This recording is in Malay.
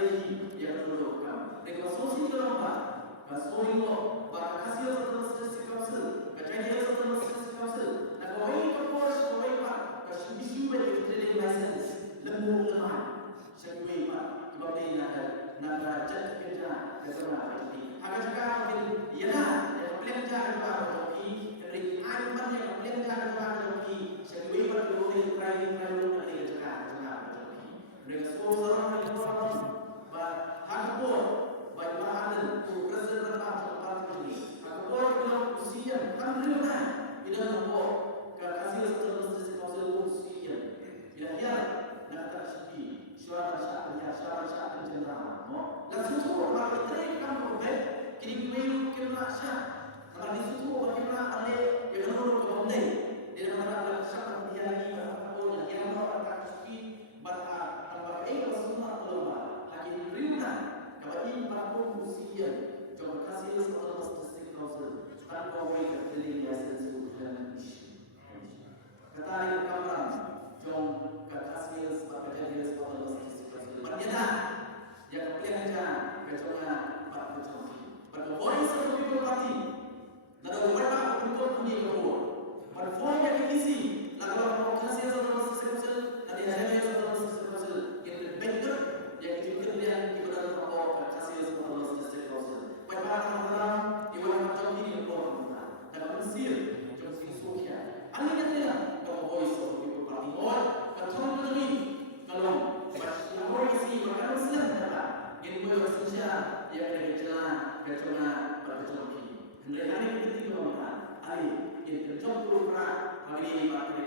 Lehi yang dulu kam. Mereka sosial lomba, sosial berhasil satu sesi kapsul, kejadian satu sesi kapsul. Dan kawin kapus kawin pak, kasih bagi trading license, lembu lemah, sekui pak, kebabdi nak cat kerja kerja lagi. Agak sekarang mungkin ialah plan kerja lagi, dari anjuran yang plan kerja lagi, sekui pak kebabdi training lagi kerja lagi. Mereka semua orang hakbor baik bahanan progresir dalam tempat ini hakbor dalam usia handrina tidak hakbor kasih seterusnya kausul usia tidak ya nak tersedia syarah jenama langsung semua orang itu kan boleh kini melu kena syak kalau di situ bagaimana anda yang menurut kebondai di dalam rangka syak dia lagi hakbor yang orang tak sedia berhak semua ulama lagi riunan kalau ini mampu usia jom kasih setelah statistik kausul tanpa mereka jadi biasa sebutkan isu kata yang kawan jom kasih setelah jadi setelah statistik kausul bernyata yang kepilihan aja kecuali empat kecuali berkebori satu people party dan beberapa untuk punya keluar berform yang isi lalu kalau kasih setelah statistik kausul nanti ada setelah statistik kausul yang better yang kemudian ibadah Allah kasih setelah statistik kausul pada dalam ibadah macam ini Allah dan Mesir jom sosial akhirnya kalau voice of people party or control demi kalau orang isi makanan Islam dapat yang bersosial yang ada jalan kecuali berkecuali hari ini kita melihat hari yang terjadi hari ini